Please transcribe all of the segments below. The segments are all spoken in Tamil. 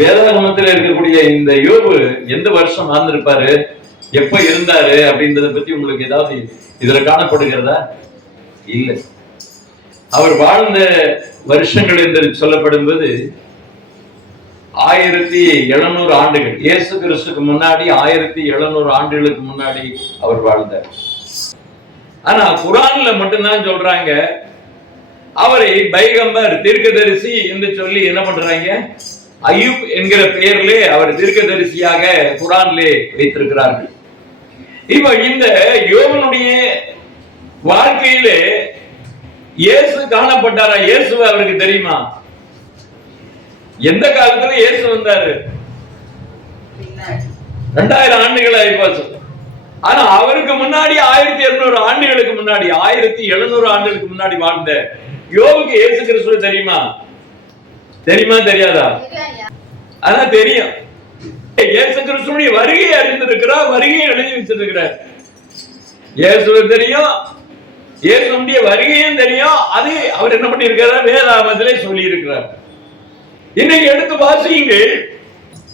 வேதாகமத்தில் இருக்கக்கூடிய இந்த யோபு எந்த வருஷம் வாழ்ந்திருப்பாரு, எப்ப இருந்தாரு அப்படின்றத பத்தி உங்களுக்கு ஏதாவது இதுல காணப்படுகிறதா? இல்லை. அவர் வாழ்ந்த வருஷங்கள் என்று சொல்லப்படும்போது 1700 ஆண்டுகள், இயேசு கிறிஸ்துக்கு முன்னாடி 1700 ஆண்டுகளுக்கு முன்னாடி அவர் வாழ்ந்தார். ஆனா குர்ஆன்ல மட்டும்தான் சொல்றாங்க அவரை பைகம்பர், தீர்க்கதரிசி என்று சொல்லி என்ன பண்றாங்க, அய்யூப் என்கிற பெயரிலே அவர் தீர்க்கதரிசியாக குர்ஆனிலே வைத்திருக்கிறார்கள். இப்ப இந்த யோபனுடைய வாழ்க்கையிலே இயேசு காணப்பட்டாரா? இயேசுவை அவருக்கு தெரியுமா? எந்த காலத்துல இயேசு வந்தாரு? 2000 ஆண்டுகள் ஆயிப்போச்சு. ஆனா அவருக்கு முன்னாடி 1200 ஆண்டுகளுக்கு முன்னாடி, 1700 ஆண்டுகளுக்கு முன்னாடி வாழ்ந்த யோபுக்கு இயேசு கிறிஸ்துவ தெரியுமா? தெரியுமா தெரியாதா? ஆனா தெரியும். இயேசு கிறிஸ்துவுடைய வருகையை அறிந்திருக்கிறார், வருகையை எழுதி வச்சிருக்கிறார். இயேசுவை தெரியும், இயேசுடைய வருகையும் தெரியும். அது அவர் என்ன பண்ணி இருக்கிறார், வேதாகமத்திலே சொல்லி இருக்கிறார். இன்னைக்கு எடுத்து வாசியுங்கள்.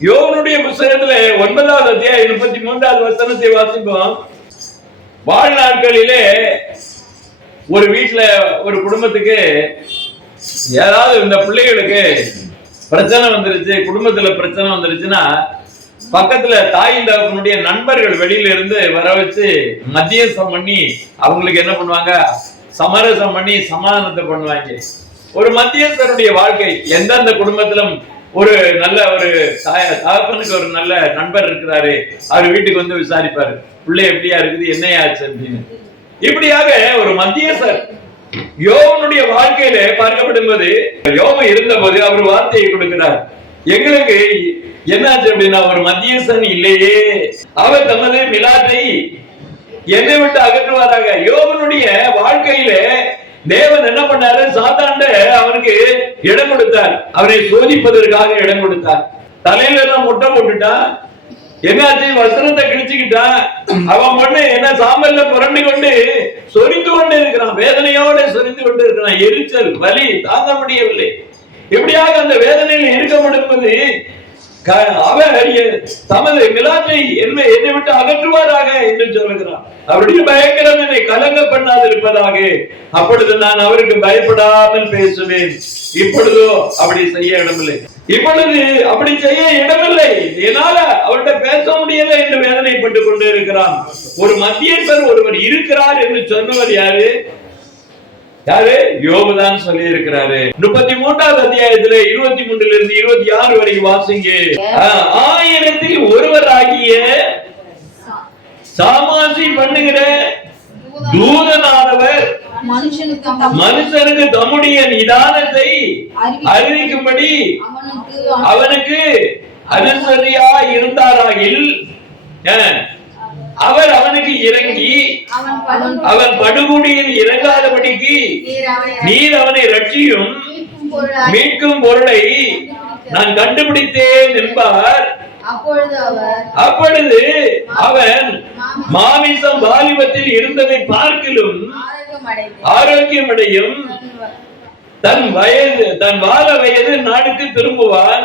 யோபனுடைய புத்தகத்துல 9வது அத்தியாயம் 33வது வசனத்தை வாசிப்போம். வாழ்நாட்களிலே ஒரு வீட்டுல ஒரு குடும்பத்துக்கு ஏதாவது இந்த பிள்ளைகளுக்கு பிரச்சனை வந்துருச்சு, குடும்பத்துல பிரச்சனை வந்துருச்சுன்னா பக்கத்துல தாய் தகப்பனுடைய நண்பர்கள் வெளியில இருந்து வர வச்சு மத்தியஸ்தம் பண்ணி அவங்களுக்கு என்ன பண்ணுவாங்க, சமரசம் பண்ணி சமாதானத்தை பண்ணுவாங்க. ஒரு மத்தியஸ்தருடைய வாழ்க்கை. எந்தெந்த குடும்பத்திலும் ஒரு நல்ல ஒரு தகப்பனுக்கு ஒரு நல்ல நண்பர் இருக்கிறாரு, அவர் வீட்டுக்கு வந்து விசாரிப்பாரு, பிள்ளை எப்படியா இருக்குது, என்னையாச்சு அப்படின்னு. இப்படியாக ஒரு மத்தியஸ்தர் யோபனுடைய வாழ்க்கையில பார்க்கப்படும்போது, யோபு இருந்த போது அவர் வார்த்தையை கொடுக்கிறார். எங்களுக்கு என்னாச்சு அப்படின்னா, ஒரு மத்தியஸ்தன் இல்லையே, அவர் தமது மிலாட்டை என்னை விட்டு அகற்றுவாராக. யோபனுடைய வாழ்க்கையில தேவன் என்ன பண்ணாரு, சாத்தாண்ட அவனுக்கு இடம் கொடுத்தார், அவரை சோதிப்பதற்காக இடம் கொடுத்தார். தலையில எல்லாம் முட்டை போட்டுட்டான், என்னாச்சு, வஸ்திரத்தை கிழிச்சுக்கிட்டான். அவன் பொண்ணு என்ன சாம்பல்ல புரண்டு கொண்டு சொரிந்து கொண்டு இருக்கிறான், வேதனையோட சொரிந்து கொண்டு இருக்கிறான். எரிச்சல், வலி தாங்க முடியவில்லை. எப்படியாக அந்த வேதனையில் இருக்க முடியும்போது அவர் தமது மிலாட்டை என்னை விட்டு அகற்றுவாராக என்று சொல்லுகிறான். அவருடைய பயங்கரம் என்னை கலங்க பண்ணாது இருப்பதாக, அப்பொழுது நான் அவருக்கு பயப்படாமல் பேசுவேன். இப்பொழுதோ அப்படி செய்ய இடமில்லை, இப்பொழுது அப்படி செய்ய இடமில்லை, என்னால அவர்கிட்ட பேச முடியல என்று வேதனைப்பட்டுக் கொண்டு இருக்கிறான். ஒரு மத்தியஸ்தர் ஒருவர் இருக்கிறார் என்று சொன்னவர் யாரு? யாரு? யோபுதான் சொல்லி இருக்கிறாரு. 33வது அத்தியாயத்துல 23 இருந்து 26 வரைக்கும் வாசிங்க. 1000 ஒருவராகிய சாமாசி பண்ணுகிற தூதனானவர் மனுஷனுக்கு தம்முடைய நிதானத்தை அறிவிக்கும்படி அவனுக்கு அனுசரியா இருந்தாராகில் அவர் அவனுக்கு இறங்கி அவன் படுகுடியில் இறங்காதபடிக்கு நீர் அவனை ரட்சியும் மீட்கும் பொருளை நான் கண்டுபிடித்தேன் என்பார். அப்பொழுது அவன் மாமிசம் வாலிபத்தில் இருந்ததை பார்க்கிலும் ஆரோக்கியமடையும், தன் வால வயது நாடுக்கு திரும்புவான்.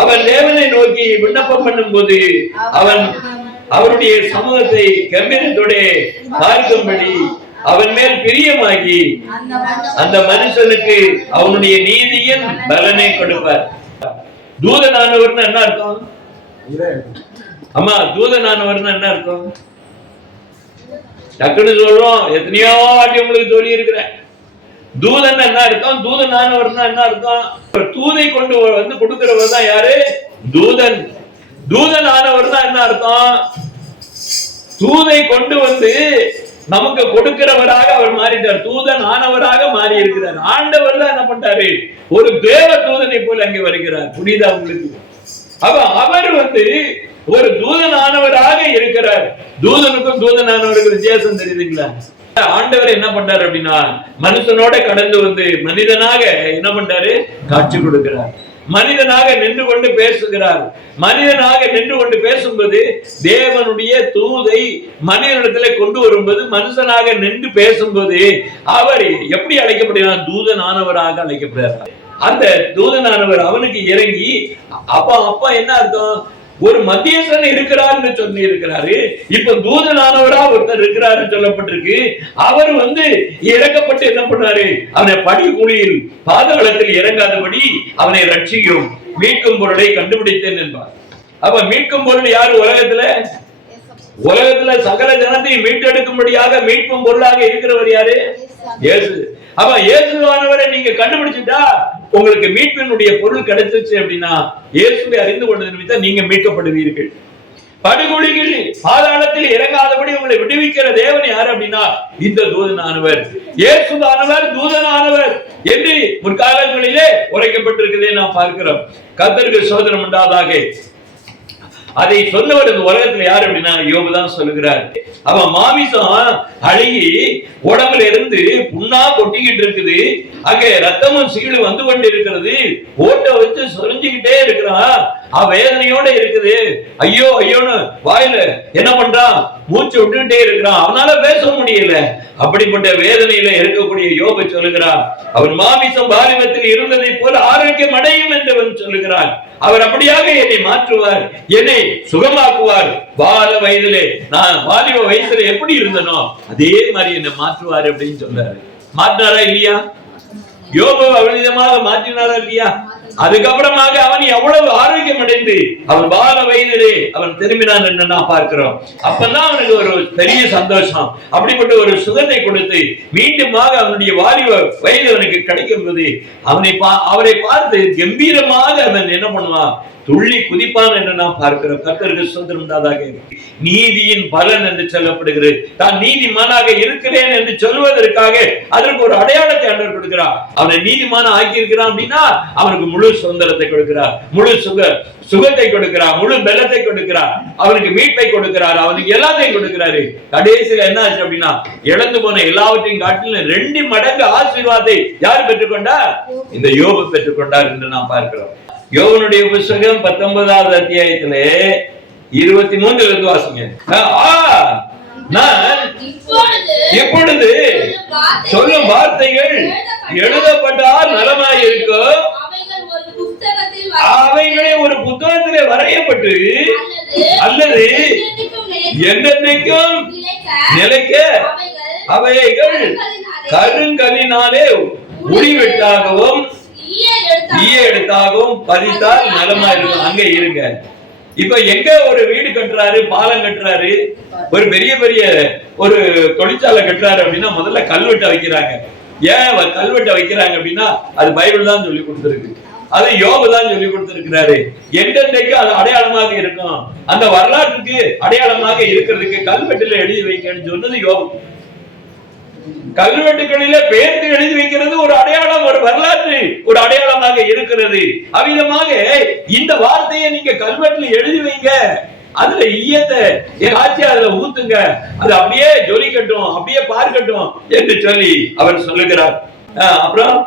அவன் தேவனை நோக்கி விண்ணப்பம் பண்ணும் போது அவன் அவருடைய சமூகத்தை கம்பீரத்தோட பார்க்கும்படி அவன் மேல் பிரியமாகி அந்த மனுஷனுக்கு அவனுடைய நீதியின் பலனை கொடுப்பார். தூதனானவர்னு என்ன அர்த்தம்? ஆமா, தூதனானவர்னு என்ன அர்த்தம்? டக்குன்னு சொல்றோம், எத்தனையோ வாட்டி உங்களுக்கு சொல்லி இருக்கிறேன். தூதன் என்ன அர்த்தம்? தூதனானவர்னா என்ன அர்த்தம்? தூதை கொண்டு வந்து கொடுக்கிறவர் தான் யாரு? தூதன். தூதன் ஆனவர் தான் என்ன அர்த்தம்? தூதை கொண்டு வந்து நமக்கு கொடுக்கிறவராக அவர் மாறிட்டார், தூதன் ஆனவராக மாறி இருக்கிறார். ஆண்டவர் தான் என்ன பண்றாரு, ஒரு தேவ தூதனை போல அங்கே வருகிறார். புரியுதா உங்களுக்கு? அவர் வந்து ஒரு தூதன் ஆனவராக இருக்கிறார். தூதனுக்கும் தூதன் ஆனவருக்கு வித்தியாசம் தெரியுதுங்களா? ஆண்டவர் என்ன பண்றாரு அப்படின்னா, மனுஷனோட கடந்து வந்து மனிதனாக என்ன பண்றாரு, காட்சி கொடுக்கிறார். மனிதனாக நின்று கொண்டு பேசுகிறார். மனிதனாக நின்று கொண்டு பேசும்போது தேவனுடைய தூதை மனிதனிடத்துல கொண்டு வரும்போது மனுஷனாக நின்று பேசும்போது அவர் எப்படி அழைக்கப்படுகிறார்? தூதனானவராக அழைக்கப்படுகிறார். அந்த தூதனானவர் அவனுக்கு இறங்கி, அப்பா என்ன அர்த்தம்? ஒரு மத்தியஸ்தன் இருக்கிறார்னு சொல்லி இருக்கிறாரு. இப்ப தூதனானவரா ஒருத்தர் இருக்கிறாருன்னு சொல்லப்பட்டிருக்கு. அவர் இறக்கப்பட்டு என்ன பண்ணாரு? அவனை படிக்குழியில் பாதாளத்தில் இறங்காதபடி அவனை ரட்சிக்கும் மீட்கும் பொருளை கண்டுபிடித்தேன் என்பார். அப்ப மீட்கும் பொருள் யாரு? உலகத்துல சகல ஜனத்தையும் மீட்டெடுக்கும்படியாக மீட்கும் பொருளாக இருக்கிறவர் யாரு? இயேசு. அப்ப இயேசுவானவரை நீங்க கண்டுபிடிச்சுட்டா உங்களுக்கு மீட்பினுடைய பொருள் கிடைச்சிருச்சு அப்படின்னா, இயேசுவை அறிந்து கொண்டது நிமித்தம் நீங்க மீட்கப்படுவீர்கள். படுகொலிகள் பாதாளத்தில் இறங்காதபடி உங்களை விடுவிக்கிற தேவன் யார் அப்படின்னா, இந்த தூதனானவர், இயேசுவானவர் தூதனானவர் என்று முற்காலங்களிலே உரைக்கப்பட்டிருக்கிறதை நாம் பார்க்கிறோம். கர்த்தருக்கு சோதனம் உண்டாதாக. அதை சொன்னவர் இந்த உலகத்துல யாரு அப்படின்னா யோபு தான் சொல்லுகிறார். அவன் மாமிசம் அழுகி உடம்புல இருந்து புண்ணா கொட்டிக்கிட்டு இருக்குது. அங்கே ரத்தமும் சீழும் வந்து கொண்டு இருக்கிறது. ஓட்ட வச்சு சொரிஞ்சுக்கிட்டே இருக்கிறான். வேதனையோட இருக்குது. ஐயோ ஐயோன்னு வாயில என்ன பண்றான்? மூச்சு விட்டுக்கிட்டே இருக்கிறான். அவனால பேச முடியல. அப்படிப்பட்ட வேதனையில இருக்கக்கூடிய யோபு சொல்லுகிறார், அவர் மாமிசம் வாலிபத்தில் இருந்ததை போல ஆரோக்கியம் அடையும் என்று சொல்லுகிறார். அவர் அப்படியாக என்னை மாற்றுவார், என்னை சுகமாக்குவார். வால வயதிலே நான் வாலிப வயசுல எப்படி இருந்தனோ அதே மாதிரி என்னை மாற்றுவார் அப்படின்னு சொல்றாரு. மாற்றினாரா இல்லையா? யோபு அவ்விதமாக மாற்றினாரா இல்லையா? அதுக்கப்புறமாக அவன் எவ்வளவு ஆரோக்கியம் அடைந்து அவன் வால வயதிலே அவன் திரும்பினான் என்று நான் பார்க்கிறோம். அப்பதான் அவனுக்கு ஒரு பெரிய சந்தோஷம். அப்படிப்பட்ட ஒரு சுகத்தை கொடுத்து மீண்டுமாக அவனுடைய வாலிப வயது அவனுக்கு கிடைக்கும் போது அவரை பார்த்து கம்பீரமாக அவன் என்ன பண்ணுவான்? துள்ளி குதிப்பான் என்று நாம் பார்க்கிறோம். கர்த்தருக்கு சுதந்திரம் உண்டாதாக. நீதியின் பலன் என்று சொல்லப்படுகிறது. தான் நீதிமானாக இருக்கிறேன் என்று சொல்வதற்காக அதற்கு ஒரு அடையாளத்தை ஆண்டவர் கொடுக்கிறார். அவனை நீதிமான ஆக்கி இருக்கிறான் அப்படின்னா அவனுக்கு முழு சுதந்திரத்தை கொடுக்கிறார், முழு சுகத்தை கொடுக்கிறார், முழு பலத்தை கொடுக்கிறார், அவனுக்கு மீட்பை கொடுக்கிறார், அவனுக்கு எல்லாத்தையும் கொடுக்கிறாரு. கடைசியில என்ன ஆச்சு அப்படின்னா, இழந்து போன எல்லாவற்றையும் காட்டிலும் 2 மடங்கு ஆசீர்வாதத்தை யார் பெற்றுக்கொண்டார்? இந்த யோபு பெற்றுக்கொண்டார் என்று நாம் பார்க்கிறோம். யோபனுடைய புத்தகம் 19வது அத்தியாயத்திலே 23 இருந்து வாசிங்க. நான் இப்பொழுது சொல்லும் வார்த்தைகள் எழுதப்பட்டால் நலமாய் இருக்கும். அவைகளை ஒரு புத்தகத்திலே வரையப்பட்டு அல்லது என்னென்னைக்கும் நிலைக்க அவைகள் கருங்கலினாலே உரிவெட்டாகவும் எடுத்தாகவும் பதித்தால் நலமா இருக்கும். அங்க இருங்க. இப்ப எங்க ஒரு வீடு கட்டுறாரு, பாலம் கட்டுறாரு, ஒரு பெரிய ஒரு தொழிற்சாலை கட்டுறாரு அப்படின்னா முதல்ல கல்வெட்டை வைக்கிறாங்க. ஏன் கல்வெட்டை வைக்கிறாங்க அப்படின்னா அது பைபிள் தான் சொல்லி கொடுத்திருக்கு, அது யோபு தான் சொல்லி கொடுத்திருக்கிறாரு. என்றைக்கு அது அடையாளமாக இருக்கும், அந்த வரலாற்றுக்கு அடையாளமாக இருக்கிறதுக்கு கல்வெட்டுல எழுதி வைக்கணும்னு சொன்னது யோபு. கல்வெட்டுகளில பெயர்த்து எழுதி வைக்கிறது ஒரு அடையாளம், ஒரு வரலாற்று ஒரு அடையாளமாக இருக்கிறது. அவ்விதமாக இந்த வார்த்தையை நீங்க கல்வெட்டுல எழுதி வைங்க, அதுல ஈயத்தை ஆட்சி அதுல ஊத்துங்க, அது அப்படியே ஜொலிக்கட்டும், அப்படியே பார்க்கட்டும் என்று சொல்லி அவர் சொல்லுகிறார். அப்புறம்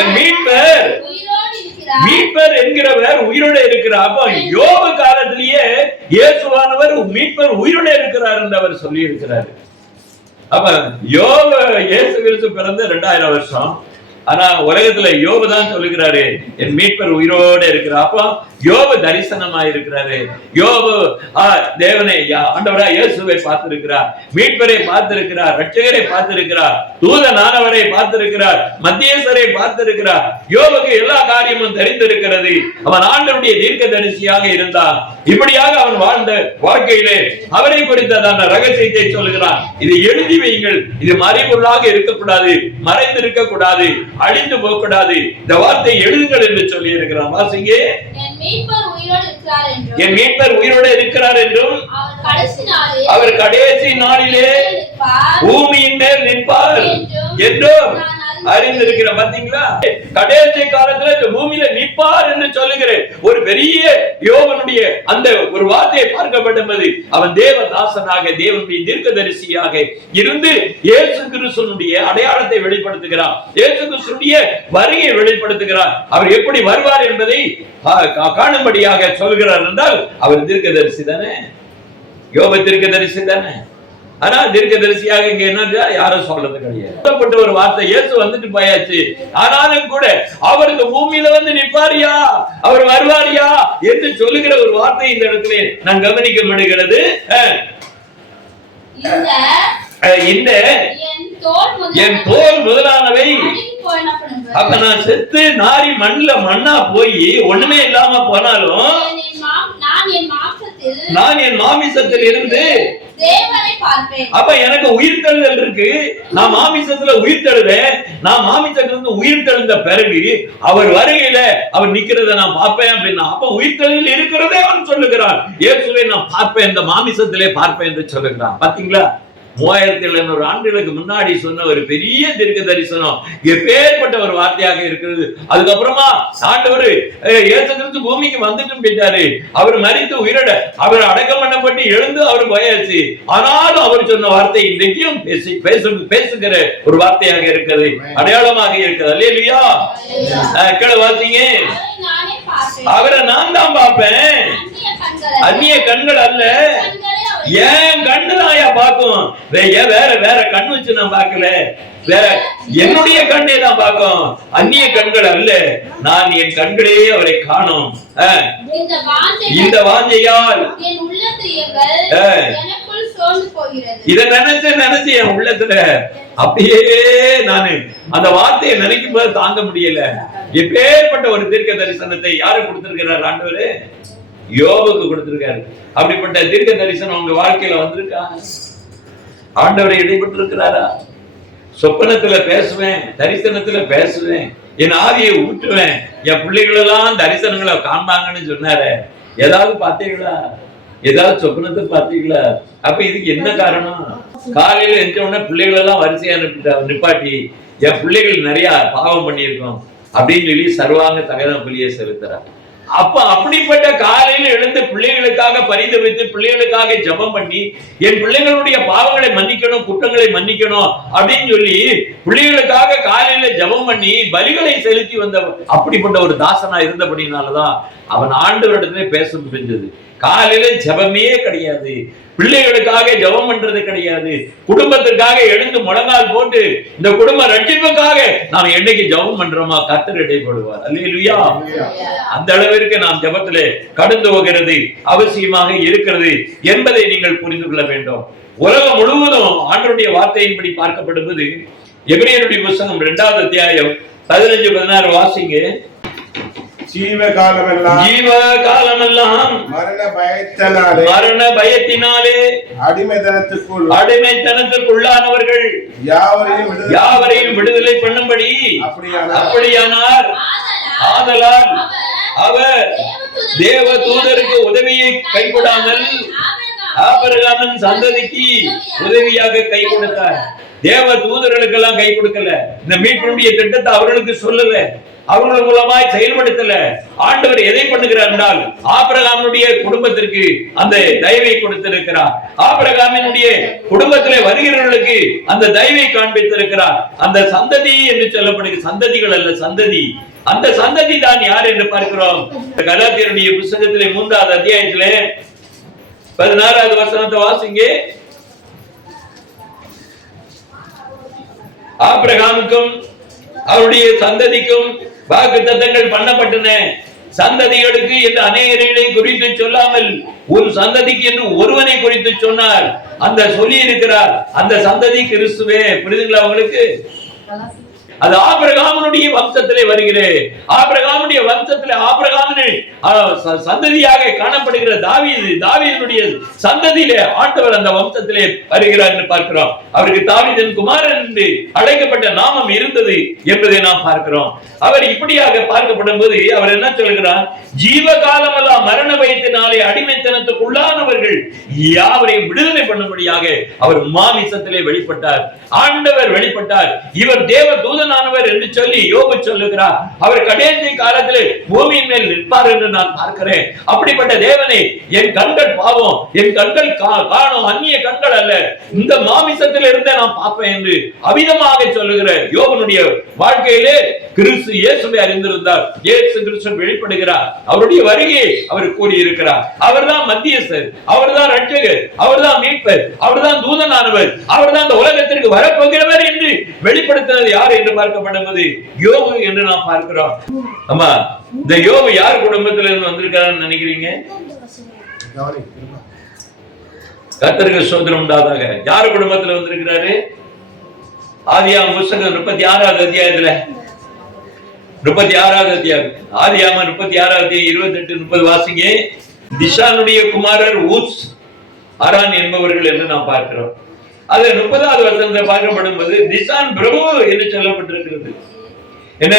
என் மீட்பர் என்கிறவர் உயிரோடு இருக்கிறார். அப்ப யோபு காலத்திலேயே இயேசுவானவர் மீட்பர் உயிரோடு இருக்கிறார் என்று அவர் சொல்லி இருக்கிறார். அப்ப யோபு இயேசு கிறிஸ்து பிறந்த 2000 வருஷம். ஆனா உலகத்துல யோபு தான் சொல்லுகிறாரு என் மீட்பர் உயிரோடு இருக்கிறார். அப்போ யோபு தரிசனமா இருக்கிறாரு. யோபு தேவனை ஆண்டவரா இயேசுவை பார்த்திருக்கிறார், மீட்பரை பார்த்திருக்கிறார், ரட்சகரை பார்த்திருக்கிறார், தூதனானவரை பார்த்திருக்கிறார், மத்தியஸ்தரை பார்த்திருக்கிறார். யோபுக்கு எல்லா காரியமும் தெரிந்திருக்கிறது. அவன் ஆண்டவருடைய தீர்க்கதரிசியாக இருந்தான். இப்படியாக அவன் வாழ்ந்த வாழ்க்கையிலே அவரை குறித்ததான ரகசியத்தை சொல்லுகிறான். இதை எழுதி வையுங்கள், இது மறைபொருளாக இருக்கக்கூடாது, மறைந்திருக்க கூடாது, அழிந்து போகக்கூடாது, இந்த வார்த்தை எழுதுங்கள் என்று சொல்லி இருக்கிறான். வாசிங்க. என் மீட்பர் உயிரோடு இருக்கிறார் என்றும் அவர் கடைசி நாளிலே பூமியின் மேல் நிற்பார் என்றும் அறிந்திருக்கிற. பாத்தீங்களா, கடைசி காலத்துல இந்த பூமியில நிற்பார் என்று சொல்லுகிறேன். ஒரு பெரிய யோபனுடைய அந்த ஒரு வார்த்தையை பார்க்கப்பட்டது. அவன் தேவதாசனாக தேவனுடைய தீர்க்கதரிசியாக இருந்து இயேசு கிறிஸ்துவினுடைய அடையாளத்தை வெளிப்படுத்துகிறார், இயேசு கிறிஸ்துவினுடைய வருகையை வெளிப்படுத்துகிறார். அவர் எப்படி வருவார் என்பதை காணும்படியாக சொல்கிறார் என்றால் அவர் தீர்க்கதரிசி தானே, யோபு தீர்க்கதரிசி தானே. ஆனா தீர்க்கதரிசியாக இங்க என்ன யாரும் சொல்றது கிடையாது. ஒரு வார்த்தை இயேசு வந்துட்டு போயாச்சு, ஆனாலும் கூட அவருக்கு பூமியில வந்து நிற்பாரியா, அவர் வருவாரியா என்று சொல்லுகிற ஒரு வார்த்தை இந்த இடத்துல நான் கவனிக்க முடிகிறது. இந்த என் தோல் முதலானவை அப்ப நான் செத்து நாரி மண்ணுல மண்ணா போய் ஒண்ணுமே இல்லாம போனாலும் நான் என் மாமிசத்தில் இருந்து அப்ப எனக்கு உயிர் தெழுதல் இருக்கு. நான் மாமிசத்துல உயிர் தெழுதேன். நான் மாமிசத்துல உயிர் தெழுந்த பிறகு அவர் வருகையில அவர் நிக்கிறத நான் பார்ப்பேன் அப்படின்னா, அப்ப உயிர் தெழுதல் இருக்கிறதே அவன் சொல்லுகிறான். இயேசுவை நான் பார்ப்பேன், இந்த மாமிசத்திலே பார்ப்பேன் என்று சொல்லுகிறான். பாத்தீங்களா, 3700 ஆண்டுகளுக்கு முன்னாடி சொன்ன ஒரு பெரிய தீர்க்க தரிசனம் எப்பேற்பட்ட ஒரு வார்த்தையாக இருக்கிறது. அதுக்கப்புறமா ஆண்டவர் இயேசு கிறிஸ்து பூமிக்கு வந்துட்டு போயிட்டாரு. அவர் மரித்து உயிரோட அவர் அடக்கம் பண்ணப்பட்டு எழுந்து அவர் போயாச்சு. ஆனாலும் அவர் சொன்ன வார்த்தை இன்றைக்கும் பேசுகிற ஒரு வார்த்தையாக இருக்கிறது, அடையாளமாக இருக்கிறது. அல்லேலூயா. கீழே வாசிங்க, அவரை நான் தான் பார்ப்பேன், அந்நிய கண்கள் அல்ல. ஏன் கண்ணு தாயா பார்க்கும், வேற வேற கண் வச்சு நான் பார்க்கல, வேற என்னுடைய கண்ணே தான் பார்க்கும், அந்நிய கண்கள் அல்ல. நான் என் கண்களே அவரை காணும். இந்த வாஞ்சையால் இத நினைச்சு என் உள்ளத்துல அப்படியே நானு அந்த வார்த்தையை நினைக்கும் போது தாங்க முடியல. எப்பேற்பட்ட ஒரு தீர்க்க தரிசனத்தை யாரு கொடுத்திருக்கிறார்? ஆண்டவரு யோபுக்கு கொடுத்திருக்காரு. அப்படிப்பட்ட தீர்க்க தரிசனம் உங்க வாழ்க்கையில வந்திருக்கா? ஆண்டவரை இடைப்பட்டு இருக்கிறாரா? சொப்பனத்துல பேசுவேன், தரிசனத்துல பேசுவேன், என் ஆவியை ஊற்றுவேன், என் பிள்ளைகள் எல்லாம் தரிசனங்களை காண்பாங்கன்னு சொன்னாரு. ஏதாவது பாத்தீங்களா? ஏதாவது சொப்பனத்தை பாத்தீங்களா? அப்ப இதுக்கு என்ன காரணம்? காலையில எந்த உடனே பிள்ளைகள் எல்லாம் வரிசையா நிப்பாட்டி என் பிள்ளைகள் நிறைய பாவம் பண்ணியிருக்கோம் அப்படின்னு சொல்லி சர்வாங்க தகவல் பலியை செலுத்துறார். அப்ப அப்படிப்பட்ட காலையில் எழுந்து பிள்ளைகளுக்காக பரிதவித்து பிள்ளைகளுக்காக ஜெபம் பண்ணி என் பிள்ளைகளுடைய பாவங்களை மன்னிக்கணும், குற்றங்களை மன்னிக்கணும் அப்படின்னு சொல்லி பிள்ளைகளுக்காக காலையில ஜெபம் பண்ணி பலிகளை செலுத்தி வந்த அப்படிப்பட்ட ஒரு தாசனா இருந்தபடினாலதான் அவன் ஆண்டவரிடத்திலே பேச முடிஞ்சது. காலையில ஜெபமே கிடையாது, பிள்ளைகளுக்காக ஜெபம் பண்றது கிடையாது, குடும்பத்திற்காக எழுந்து முழங்கால் போட்டு இந்த குடும்ப ரட்சிப்புக்காக நாம் என்னைக்கு ஜெபம் பண்றோமா கர்த்தர் இடைப்படுவார். அல்லேலூயா. அந்த அளவிற்கு நாம் ஜெபத்திலே கடந்து போகிறது அவசியமாக இருக்கிறது என்பதை நீங்கள் புரிந்து கொள்ள வேண்டும். உலகம் முழுவதும் ஆண்டவருடைய வார்த்தையின்படி பார்க்கப்படுவது எபிரேயருடைய புத்தகம் 2வது அத்தியாயம் 15-16 வாசிங்க. ஜீவ காலமெல்லாம் மரண பயத்தினாலே அடிமைத்தனத்துக்குள்ளானவர்கள் யாவரையும் விடுதலை பண்ணும்படி அப்படியானார். ஆதலால் அவர் தேவ தூதருக்கு உதவியை கைகொடாமல் ஆபிரகாமின் சந்ததிக்கு உதவியாக கை கொடுத்தார். தேவ தூதர்களுக்கெல்லாம் கை கொடுக்கல, இந்த மீட்புடைய திட்டத்தை அவர்களுக்கு சொல்லல, அவர்கள் மூலமாய் செயல்படுத்தல. ஆண்டவர் எதை பண்ணுகிறார் என்றால் ஆபிரகாமுடைய குடும்பத்திற்கு அந்த தயவை கொடுத்திருக்கிறார். ஆபிரகாமினுடைய குடும்பத்திலே வருகிறவர்களுக்கு அந்த தயவை காண்பித்திருக்கிறார். அந்த சந்ததி என்று சொல்லப்படுகிற சந்ததிகள் அல்ல, சந்ததி. அந்த சந்ததி தான் யார் என்று பார்க்கிறோம். கலாத்தியருடைய புத்தகத்திலே 3வது அத்தியாயத்திலே 16வது வசனத்தை வாசிங்க. ஆபிரகாமுக்கும் அவருடைய சந்ததிக்கும் வாக்குத்தத்தங்கள் பண்ணப்பட்டன. சந்ததிகளுக்கு என்று அநேகரை குறித்து சொல்லாமல் ஒரு சந்ததிக்கு என்று ஒருவனை குறித்து சொன்னார். அந்த சொல்லி இருக்கிறார், அந்த சந்ததி கிறிஸ்துவே. புரியுதுங்களா உங்களுக்கு? அது ஆபிரகாமுடைய வம்சத்திலே வருகிறேன். ஆபிரகாமுடைய வம்சத்திலே ஆபிரகாமின் சந்ததியாக காணப்படுகிற தாவீதுடைய சந்ததியிலே ஆண்டவர் அந்த வம்சத்திலே வருகிறார் என்று பார்க்கிறோம். அவருக்கு தாவீதின் குமாரன் என்று அழைக்கப்பட்ட நாமம் இருந்தது என்பதை நாம் பார்க்கிறோம். அவர் இப்படியாக பார்க்கப்படும் போது அவர் என்ன சொல்கிறார்? ஜீவ காலமெல்லாம் மரண பயத்தினாலே அடிமைத்தனத்துக்குள்ளானவர்கள் யாவரையும் விடுதலை பண்ணும்படியாக அவர் மாமிசத்திலே வெளிப்பட்டார். ஆண்டவர் வெளிப்பட்டார். இவர் தேவ தூதன் தூதனானவர் என்று சொல்லி யோபு சொல்லுகிறார். அவர் கடைசி காலத்திலே பூமியின் மேல் நிற்பார் என்று நான் பார்க்கிறேன். அப்படிப்பட்ட தேவனை என் கண்கள் பாவம், என் கண்கள் காணும் அந்நிய கண்கள் அல்ல, இந்த மாமிசத்தில் இருந்தே நான் பார்ப்பேன் என்று அவிதமாக சொல்லுகிற யோபனுடைய வாழ்க்கையிலே கிறிஸ்து இயேசுவை அறிந்திருந்தார். இயேசு கிறிஸ்து வெளிப்படுகிறார். அவருடைய வருகையை அவர் கூறியிருக்கிறார். அவர்தான் மத்தியஸ்தர், அவர்தான் ரட்சகர், அவர்தான் மீட்பர், அவர்தான் தூதனானவர், அவர்தான் இந்த உலகத்திற்கு வரப்போகிறவர் என்று வெளிப்படுத்தினது யார் என்று பார்க்கப்படுவது யோபு என்று நாம் பார்க்கிறோம். ஆமா, இந்த யோபு யார் குடும்பத்தில் இருந்து வந்திருக்காருன்னு நினைக்கிறீங்க? கர்த்தருக்கு ஸ்தோத்திரம் உண்டாதாக. யார் குடும்பத்தில் வந்திருக்கிறாரு? ஆதியாகமம் புத்தகம் 36வது அத்தியாயத்துல 36வது அத்தியாயம், ஆதியாகமம் 36வது 28-30 வாசிங்க. திஷானுடைய குமாரர் ஊஸ், அரான் என்பவர்கள் என்று நாம் பார்க்கிறோம். அது 30வது வசனத்தை பார்க்கப்படும் போது திஷான் பிரபு என்று சொல்லப்பட்டிருக்கிறது. என்ன?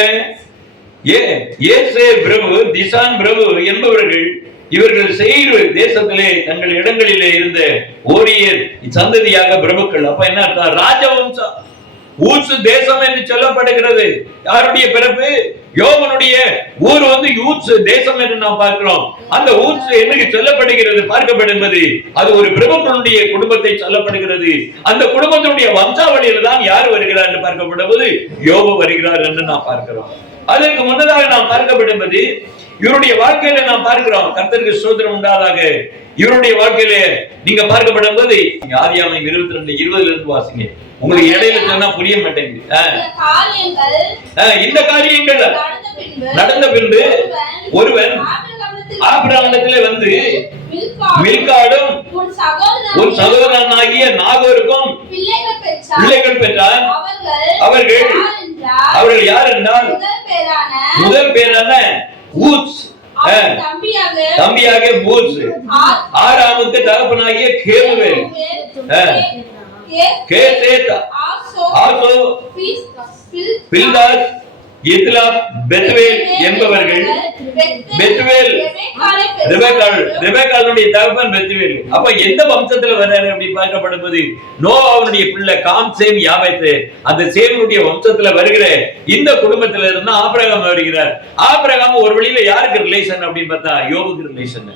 ஏசே பிரபு, திஷான் பிரபு என்பவர்கள் இவர்கள் சேயீர் தேசத்திலே தங்கள் இடங்களிலே இருந்த ஓரியர் சந்ததியாக பிரபுக்கள். அப்ப என்ன அர்த்தம்? ராஜவம்சம், ஊசு தேசம் என்று சொல்லப்படுகிறது. யாருடைய பிறப்பு? யோபனுடைய ஊர் யூத்ஸ் தேசம் என்று நாம் பார்க்கிறோம். அந்த ஊத்ஸ் என்று சொல்லப்படுகிறது பார்க்கப்படுவது அது ஒரு பிரபுக்களுடைய குடும்பத்தை சொல்லப்படுகிறது. அந்த குடும்பத்தினுடைய வம்சாவளியில் தான் யார் வருகிறார் என்று பார்க்கப்படுவது யோபு வருகிறார் என்று நாம் பார்க்கிறோம். அதற்கு முன்னதாக நாம் பார்க்கப்படுவது இவருடைய வாழ்க்கையில நாம் பார்க்கிறோம். கர்த்தருக்கு ஸ்தோத்திரம் உண்டாதாக. இவருடைய வாழ்க்கையில நீங்க பார்க்கப்படும் போது ஆதியாகமம் 22:20 இருந்து வாசிங்க. உங்களுக்கு இடையில சொன்னா புரிய மாட்டேங்குது. இந்த காரியங்கள் நடந்த பின்பு ஒருவன் ஆபிரகாமிடத்திலே வந்து மில்காடும் ஒரு சகோதரனாகிய நாகோருக்கும் பிள்ளைகள் பெற்றார். அவர்கள் யார் என்றால் முதல் பேரான ஊத்ஸ், தம்பியாக பூஸ், ஆராமுக்கு தகப்பனாகிய கேமுவேல், கேசேத், ஆசோ, பில்தாஸ், இத்லாப், பெத்துவேல் என்பவர்கள். பெத்துவேல் ரெபெக்காளுடைய தகப்பன் பெத்துவேல். அப்ப எந்த வம்சத்துல வர்றாரு அப்படி பார்க்கப்படும்போது நோவாவுடைய பிள்ளை காம், சேம், யாபேத், அந்த சேமுடைய வம்சத்துல வருகிற இந்த குடும்பத்துல இருந்தா ஆபிரகாம் வருகிறார். ஆபிரகாம் ஒரு வழியில யாருக்கு ரிலேஷன் அப்படின்னு பார்த்தா யோபுக்கு ரிலேஷன்.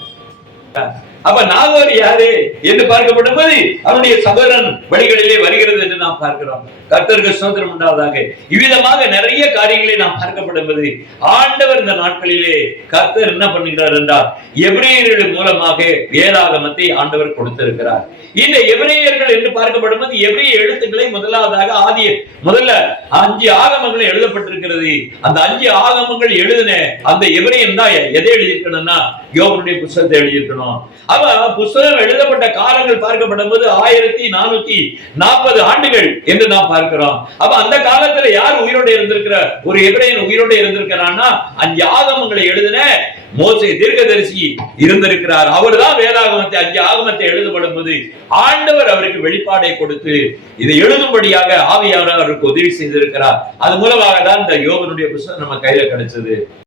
அப்ப நாகோர் யாரு என்று பார்க்கப்படும் போது அவனுடைய சகோதரன் வழிகளிலே வருகிறது என்று நாம் பார்க்கிறோம். கர்த்தருக்கு ஸ்தோத்திரம் உண்டாவதாக. இவ்விதமாக நிறைய காரியங்களை நாம் பார்க்கப்படுவது ஆண்டவர் இந்த நாட்களிலே கர்த்தர் என்ன பண்ணுகிறார் என்றால் எபிரேயர்கள் மூலமாக வேதாகமத்தை ஆண்டவர் கொடுத்திருக்கிறார். இந்த எபிரேயர்கள் என்று பார்க்கப்படும் போது எபிரேய எழுத்துக்களை முதலாவதாக முதல்ல 5 ஆகமங்கள் எழுதப்பட்டிருக்கிறது. அந்த 5 ஆகமங்கள் எழுதின அந்த எபிரேயன் தான் எதை எழுதியிருக்கணும்னா யோபனுடைய புத்தகத்தை எழுதியிருக்கணும். அவ புத்தகம் எழுதப்பட்ட காலங்கள் பார்க்கப்படும் போது 1440 ஆண்டுகள் என்று நாம் பார்க்கிறோம். அப்ப அந்த காலத்துல யார் உயிரோடு இருந்திருக்கிற ஒரு எபிரேயன் உயிரோடு இருந்திருக்கிறான்னா 5 ஆகமங்களை எழுதின மோசே தீர்க்கதரிசி இருந்திருக்கிறார். அவர் தான் வேதாகமத்தை 5 ஆகமத்தை எழுதப்படும் போது ஆண்டவர் அவருக்கு வெளிப்பாடை கொடுத்து இதை எழுதும்படியாக ஆவியானவர் அவருக்கு உதவி செய்திருக்கிறார். அது மூலமாக தான் இந்த யோபனுடைய புத்தகம் நம்ம கையில கிடைச்சது.